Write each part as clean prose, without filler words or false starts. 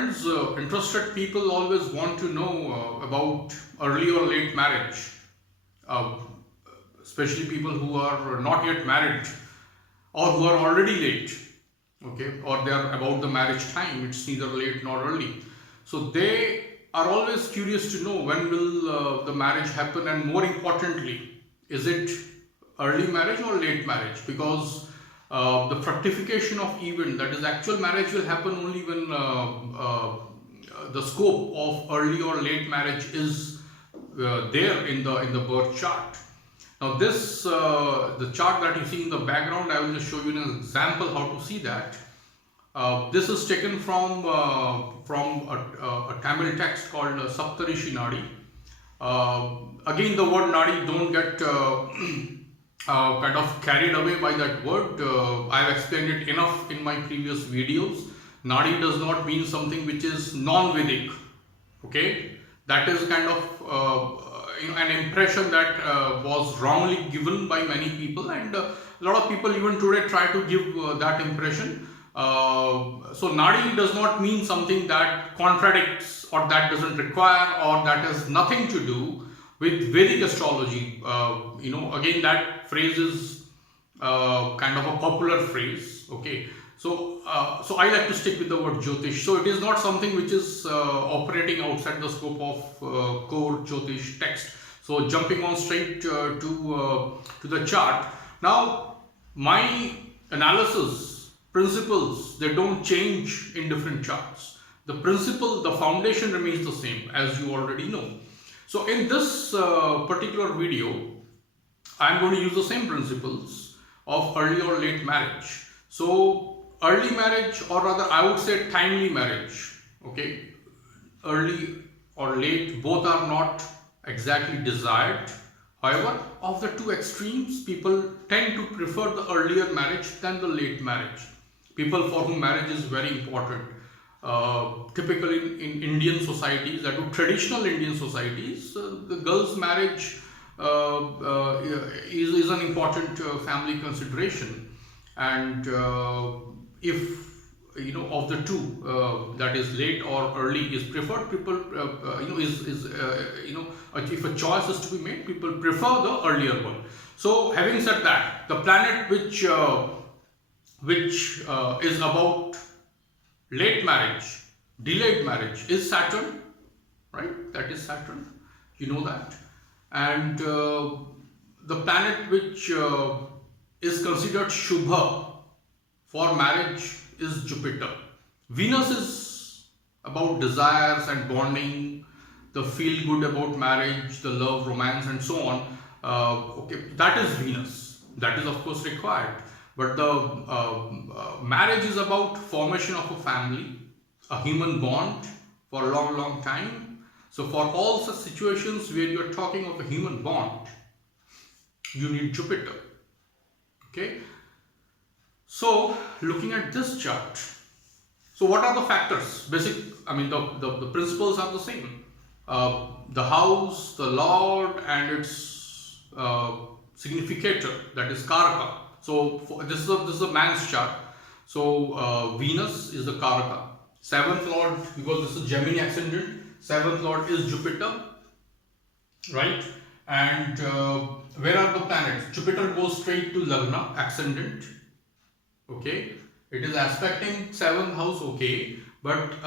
friends, interested people always want to know about early or late marriage, uh, especially people who are not yet married or who are already late, okay, or they are about the marriage time. It's neither late nor early. So they are always curious to know when will the marriage happen, and more importantly, is it early marriage or late marriage? Because the fructification of event, that is actual marriage, will happen only when the scope of early or late marriage is there in the birth chart. Now this the chart that you see in the background, I will just show you an example how to see that. This is taken from a Tamil text called Saptarishi Nadi. Again, the word Nadi, don't get kind of carried away by that word. I've explained it enough in my previous videos. Nadi does not mean something which is non-Vedic. Okay, that is kind of an impression that was wrongly given by many people, and a lot of people even today try to give that impression. So Nadi does not mean something that contradicts or that doesn't require or that has nothing to do with Vedic astrology. Again, that phrase is kind of a popular phrase. Okay, so I like to stick with the word Jyotish. So it is not something which is operating outside the scope of core Jyotish text. So jumping on straight to the chart. Now, my analysis principles, they don't change in different charts. The principle, the foundation remains the same, as you already know. So in this particular video, I'm going to use the same principles of early or late marriage. So early marriage, or rather I would say timely marriage, okay, early or late, both are not exactly desired. However, of the two extremes, people tend to prefer the earlier marriage than the late marriage. People for whom marriage is very important. Typically in Indian societies, that are traditional Indian societies, the girl's marriage is an important family consideration. And if of the two, that is late or early is preferred, people if a choice is to be made, people prefer the earlier one. So having said that, the planet which is about late marriage, delayed marriage, is Saturn, right? That is Saturn, you know that. And the planet which is considered Shubha for marriage is Jupiter. Venus is about desires and bonding, the feel good about marriage, the love, romance, and so on. Okay, that is Venus. That is of course required. But the marriage is about formation of a family, a human bond for a long, long time. So for all such situations where you are talking of a human bond, you need Jupiter. Okay. So looking at this chart, so what are the factors? The principles are the same. The house, the Lord, and its significator, that is Karaka. So this is a man's chart. So Venus is the Karaka. Seventh Lord, because this is Gemini ascendant, seventh Lord is Jupiter, right? And where are the planets? Jupiter goes straight to Lagna, ascendant. Okay, it is aspecting seventh house, okay, but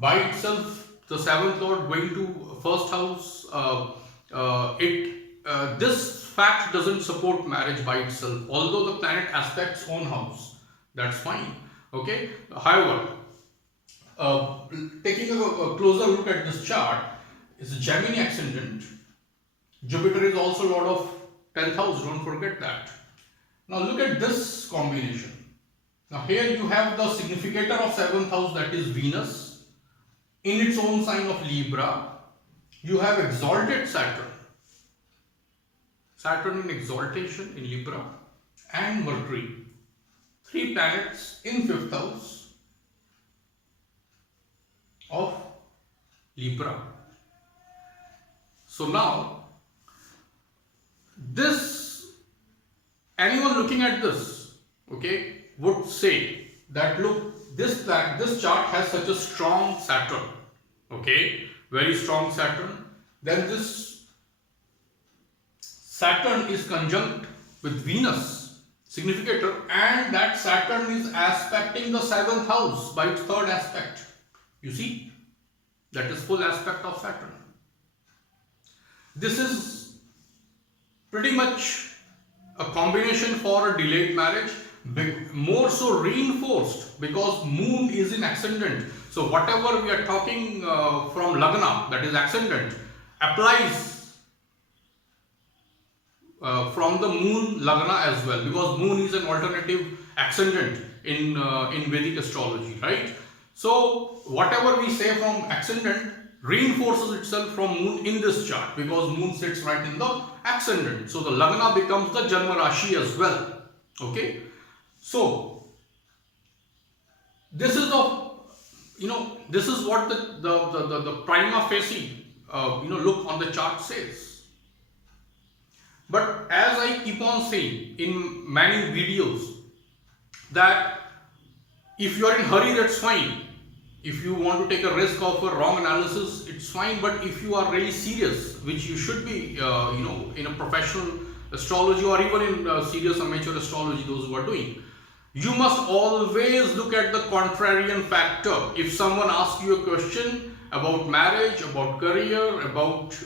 by itself, the seventh Lord going to first house, this fact doesn't support marriage by itself, although the planet aspects own house. That's fine. Okay. However, taking a closer look at this chart, it's a Gemini ascendant. Jupiter is also Lord of 10th house, don't forget that. Now look at this combination. Now here you have the significator of 7th house, that is Venus, in its own sign of Libra. You have exalted Saturn. Saturn in exaltation in Libra, and Mercury. Three planets in 5th house of Libra. So now, anyone looking at this, okay, would say that look, this chart has such a strong Saturn, okay, very strong Saturn, then this Saturn is conjunct with Venus, significator, and that Saturn is aspecting the 7th house by its third aspect. You see, that is full aspect of Saturn. This is pretty much a combination for a delayed marriage, more so reinforced because Moon is in ascendant. So whatever we are talking from Lagna, that is ascendant, applies from the Moon Lagna as well, because Moon is an alternative ascendant in Vedic astrology, right? So whatever we say from ascendant reinforces itself from Moon in this chart, because Moon sits right in the ascendant. So the Lagna becomes the Janma Rashi as well. Okay. So this is the, this is what the prima facie look on the chart says. But as I keep on saying in many videos, that if you are in hurry, that's fine. If you want to take a risk of a wrong analysis, it's fine. But if you are really serious, which you should be, in a professional astrology or even in serious amateur astrology, those who are doing, you must always look at the contrarian factor. If someone asks you a question about marriage, about career, about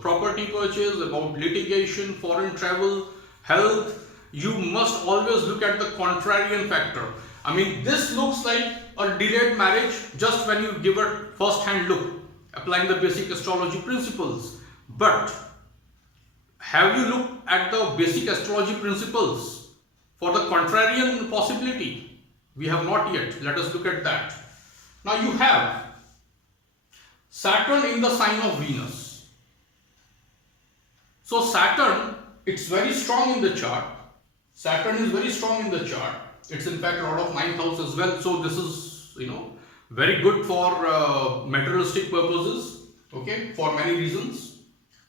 property purchase, about litigation, foreign travel, health, you must always look at the contrarian factor. I mean, this looks like a delayed marriage just when you give a first-hand look, applying the basic astrology principles. But have you looked at the basic astrology principles for the contrarian possibility? We have not yet. Let us look at that. Now you have Saturn in the sign of Venus. So Saturn, it's very strong in the chart. Saturn is very strong in the chart. It's in fact Lord of 9th house as well. So this is, very good for materialistic purposes. Okay, for many reasons.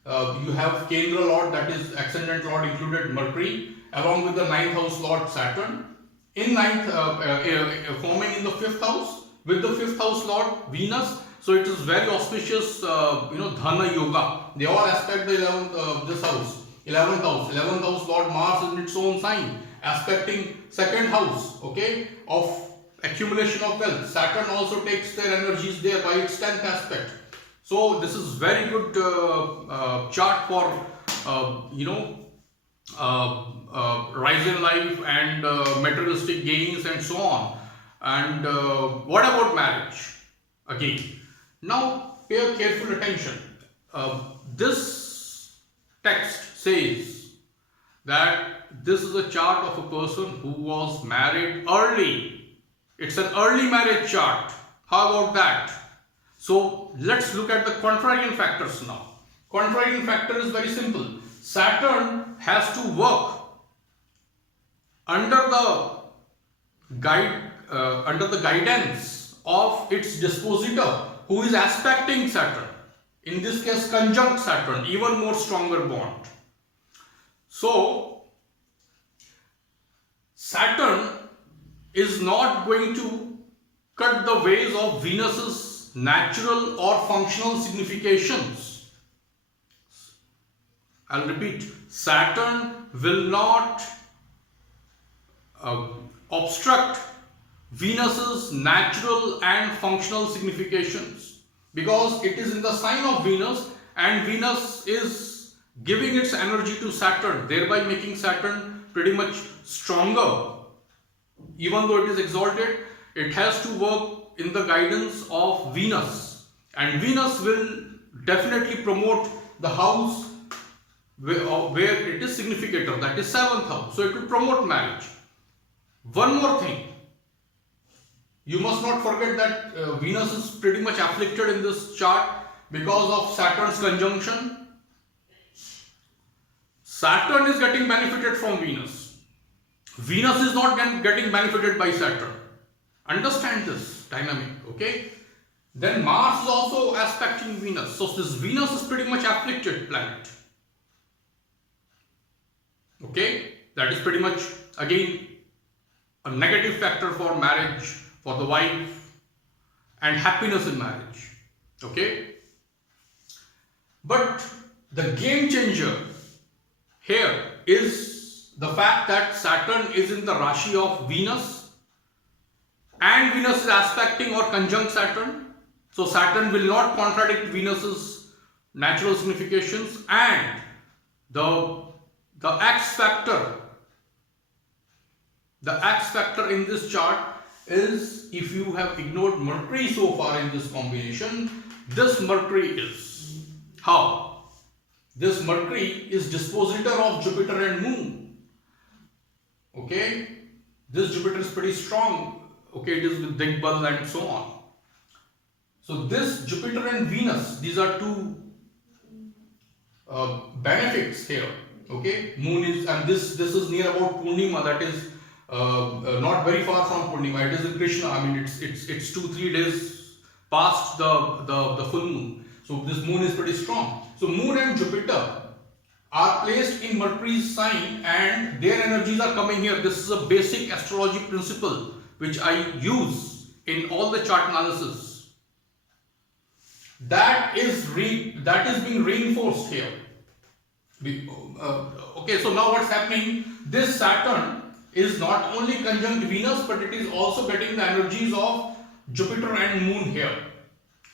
You have Kendra Lord, that is ascendant Lord included Mercury, along with the 9th house Lord Saturn. In 9th, forming in the 5th house with the 5th house Lord Venus. So it is very auspicious, Dhana Yoga. They all aspect the 11th, this house, 11th house. 11th house Lord Mars in its own sign, aspecting 2nd house, okay, of accumulation of wealth. Saturn also takes their energies there by its 10th aspect. So this is very good chart for, rise in life and materialistic gains and so on. And what about marriage? Again, now pay careful attention. This text says that this is a chart of a person who was married early. It's an early marriage chart. How about that? So let's look at the contrarian factors now. Contrarian factor is very simple. Saturn has to work under the guidance of its dispositor, who is aspecting Saturn. In this case, conjunct Saturn, even more stronger bond. So Saturn is not going to cut the ways of Venus's natural or functional significations. I'll repeat, Saturn will not obstruct Venus's natural and functional significations, because it is in the sign of Venus and Venus is giving its energy to Saturn, thereby making Saturn pretty much stronger. Even though it is exalted, it has to work in the guidance of Venus, and Venus will definitely promote the house where it is significator, that is 7th house. So it will promote marriage. One more thing, you must not forget that Venus is pretty much afflicted in this chart because of Saturn's conjunction. Saturn is getting benefited from Venus. Venus is not getting benefited by Saturn. Understand this dynamic, okay? Then Mars is also aspecting Venus. So this Venus is pretty much afflicted planet. Okay? That is pretty much, again, a negative factor for marriage for the wife, and happiness in marriage. Okay? But the game changer here is the fact that Saturn is in the Rashi of Venus, and Venus is aspecting or conjunct Saturn. So Saturn will not contradict Venus's natural significations, and the X factor in this chart is, if you have ignored Mercury so far in this combination, this Mercury is how? This Mercury is dispositor of Jupiter and Moon. Okay, this Jupiter is pretty strong. Okay, it is with Digbal and so on. So this Jupiter and Venus, these are two benefits here. Okay, Moon is, and this is near about Purnima, that is not very far from Purnima. It is in Krishna. I mean, it's 2-3 days past the full moon. So this moon is pretty strong. So Moon and Jupiter are placed in Mercury's sign, and their energies are coming here. This is a basic astrology principle which I use in all the chart analysis. That is being reinforced here. Okay, so now what's happening? This Saturn is not only conjunct Venus, but it is also getting the energies of Jupiter and Moon here.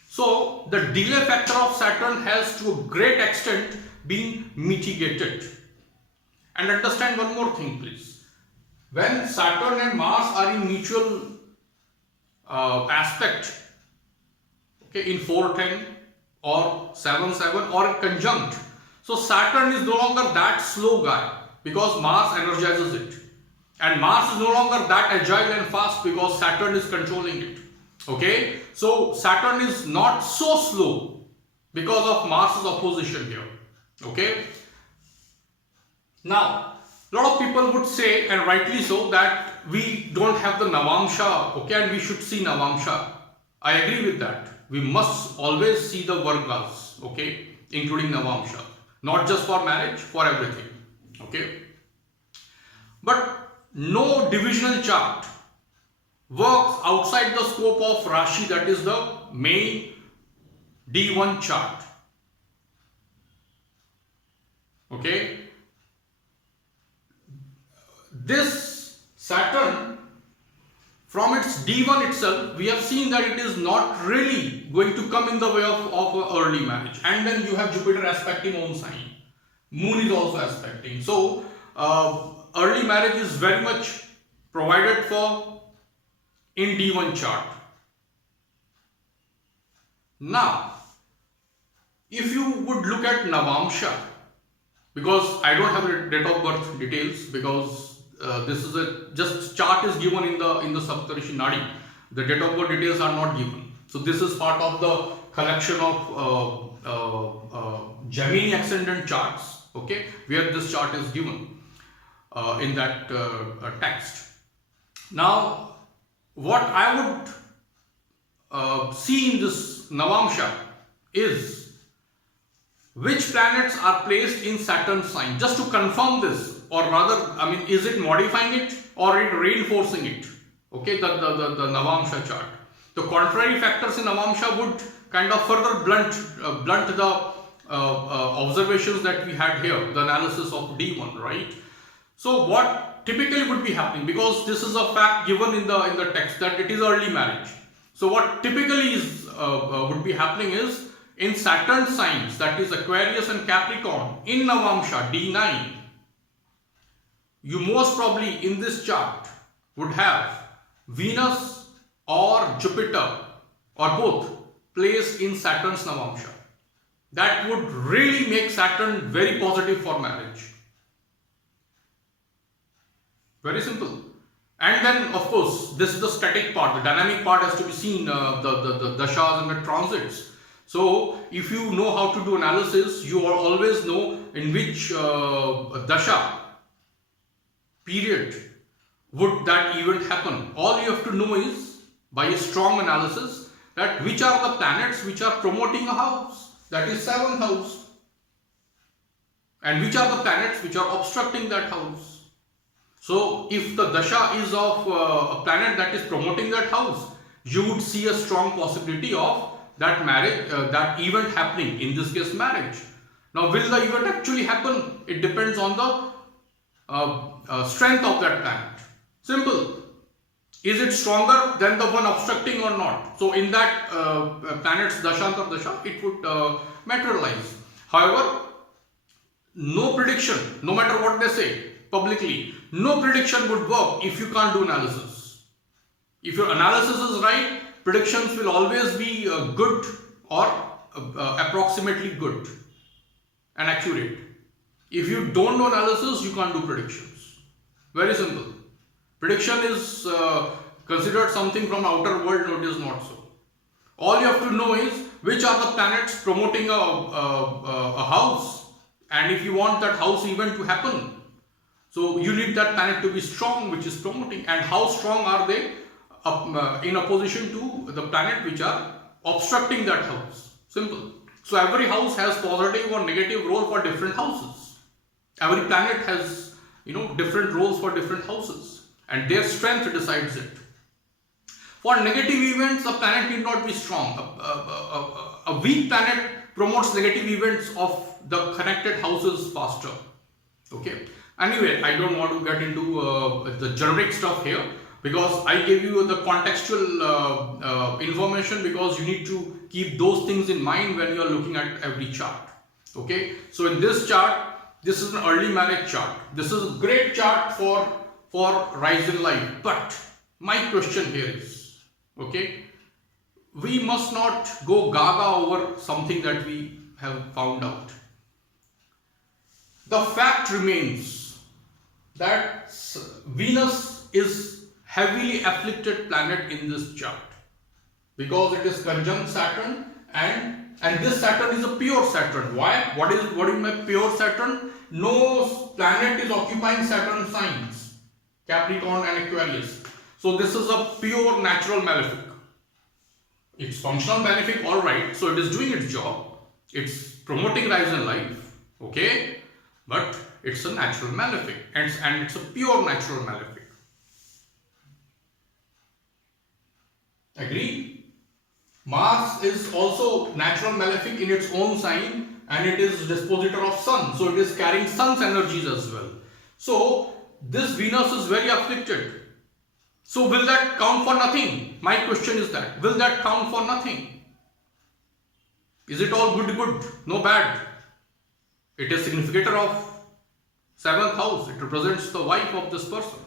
So the delay factor of Saturn has to a great extent been mitigated. And understand one more thing, please. When Saturn and Mars are in mutual aspect, okay, in 4-10 or 7-7 or conjunct, so Saturn is no longer that slow guy because Mars energizes it, and Mars is no longer that agile and fast because Saturn is controlling it. Okay, so Saturn is not so slow because of Mars's opposition here. Okay, now a lot of people would say, and rightly so, that we don't have the Navamsha, okay, and we should see Navamsha. I agree with that. We must always see the Vargas, okay, including Navamsha, not just for marriage, for everything. Okay, but no divisional chart works outside the scope of Rashi, that is the main D1 chart. Okay, this Saturn, from its D1 itself, we have seen that it is not really going to come in the way of early marriage. And then you have Jupiter aspecting own sign. Moon is also aspecting. So early marriage is very much provided for in D1 chart. Now, if you would look at Navamsha, because I don't have the date of birth details, because this is just chart is given in the Saptarishi Nadi. The date of birth details are not given. So this is part of the collection of Gemini ascendant charts, okay, where this chart is given in that text. Now, what I would see in this Navamsha is which planets are placed in Saturn's sign, just to confirm this, or rather, I mean, is it modifying it or it reinforcing it? Okay, the Navamsha chart. The contrary factors in Navamsha would kind of further blunt the observations that we had here, the analysis of D1, right? So what typically would be happening, because this is a fact given in the text that it is early marriage. So what typically is would be happening is, in Saturn signs, that is Aquarius and Capricorn, in Navamsha D9, you most probably in this chart would have Venus or Jupiter or both placed in Saturn's Navamsha. That would really make Saturn very positive for marriage. Very simple. And then, of course, this is the static part. The dynamic part has to be seen, the dashas and the transits. So, if you know how to do analysis, you will always know in which dasha period would that event happen. All you have to know is, by a strong analysis, that which are the planets which are promoting a house, that is 7th house, and which are the planets which are obstructing that house. So if the dasha is of a planet that is promoting that house, you would see a strong possibility of that marriage, that event happening, in this case marriage. Now will the event actually happen? It depends on the strength of that planet. Simple. Is it stronger than the one obstructing or not? So in that planet's dashantar dasha, it would materialize. However, no prediction, no matter what they say publicly, no prediction would work if you can't do analysis. If your analysis is right, predictions will always be good or approximately good and accurate. If you don't do analysis, you can't do predictions. Very simple. Prediction is considered something from outer world, no, it is not so. All you have to know is which are the planets promoting a house, and if you want that house event to happen, so you need that planet to be strong, which is promoting. And how strong are they in opposition to the planet which are obstructing that house? Simple. So every house has positive or negative role for different houses. Every planet has, different roles for different houses, and their strength decides it. For negative events, a planet need not be strong. A weak planet promotes negative events of the connected houses faster. Okay. Anyway, I don't want to get into the generic stuff here, because I gave you the contextual information, because you need to keep those things in mind when you are looking at every chart. Okay. So in this chart, this is an early marriage chart. This is a great chart for rise in life. But my question here is, okay, we must not go gaga over something that we have found out. The fact remains that Venus is heavily afflicted planet in this chart, because it is conjunct Saturn, and this Saturn is a pure Saturn. Why? What is my pure Saturn? No planet is occupying Saturn signs, Capricorn and Aquarius. So this is a pure natural malefic. It's functional malefic, all right. So it is doing its job. It's promoting rise in life. Okay, but it's a natural malefic, and it's a pure natural malefic. Agree? Mars is also natural malefic in its own sign, and it is dispositor of Sun. So it is carrying Sun's energies as well. So this Venus is very afflicted. So will that count for nothing? My question is that. Will that count for nothing? Is it all good? No bad. It is significator of 7th house. It represents the wife of this person.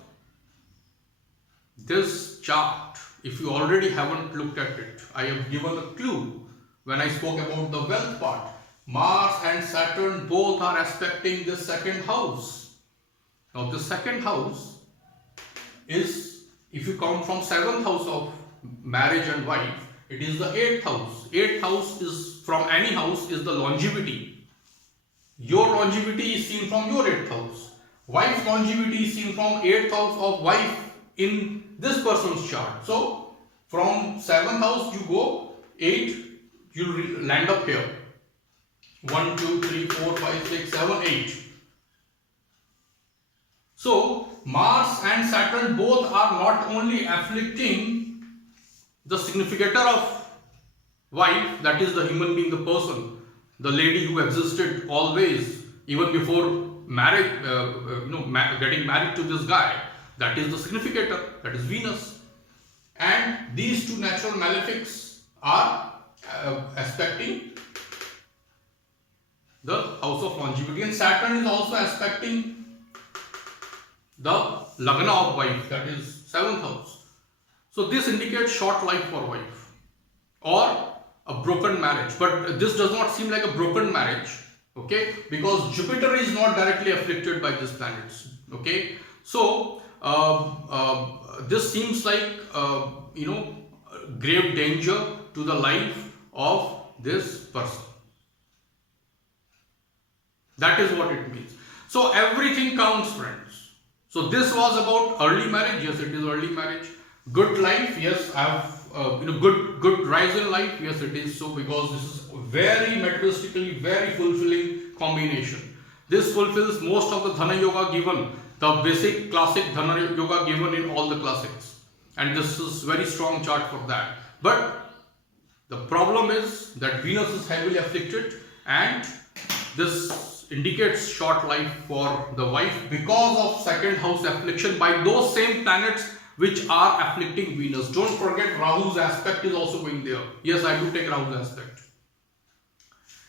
This chart, if you already haven't looked at it, I have given a clue when I spoke about the wealth part. Mars and Saturn both are aspecting this 2nd house. Now the 2nd house is, if you count from 7th house of marriage and wife, it is the 8th house. 8th house is, from any house, is the longevity. Your longevity is seen from your 8th house. Wife's longevity is seen from 8th house of wife in this person's chart. So from 7th house you go 8, you land up here. 1, 2, 3, 4, 5, 6, 7, 8. So Mars and Saturn both are not only afflicting the significator of wife, that is the human being, the person, the lady who existed always, even before marriage, getting married to this guy, that is the significator, that is Venus. And these two natural malefics are aspecting the house of longevity, and Saturn is also aspecting the lagna of wife, that is 7th house. So this indicates short life for wife or a broken marriage, but this does not seem like a broken marriage, okay, because Jupiter is not directly afflicted by these planets, okay. So this seems like grave danger to the life of this person. That is what it means. So everything counts, friends. So this was about early marriage. Yes, it is early marriage. Good life. Yes, I have good rise in life. Yes, it is so, because this is very materialistically very fulfilling combination. This fulfills most of the Dhana Yoga given the basic classic Dhanana Yoga given in all the classics. And this is very strong chart for that. But the problem is that Venus is heavily afflicted, and this indicates short life for the wife because of second house affliction by those same planets which are afflicting Venus. Don't forget, Rahu's aspect is also going there. Yes, I do take Rahu's aspect.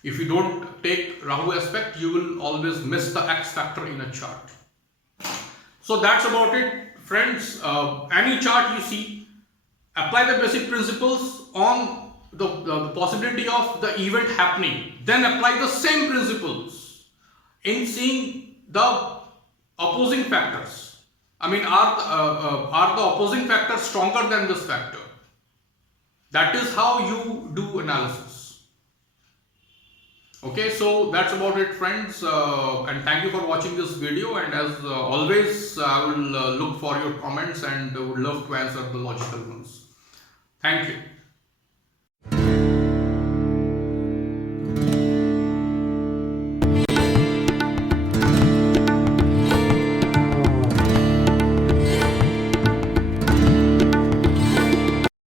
If you don't take Rahu aspect, you will always miss the X factor in a chart. So that's about it, friends. Any chart you see, apply the basic principles on the possibility of the event happening. Then apply the same principles in seeing the opposing factors. I mean, are the opposing factors stronger than this factor? That is how you do analysis. Okay, so that's about it, friends, and thank you for watching this video. And as always, I will look for your comments and would love to answer the logical ones. Thank you.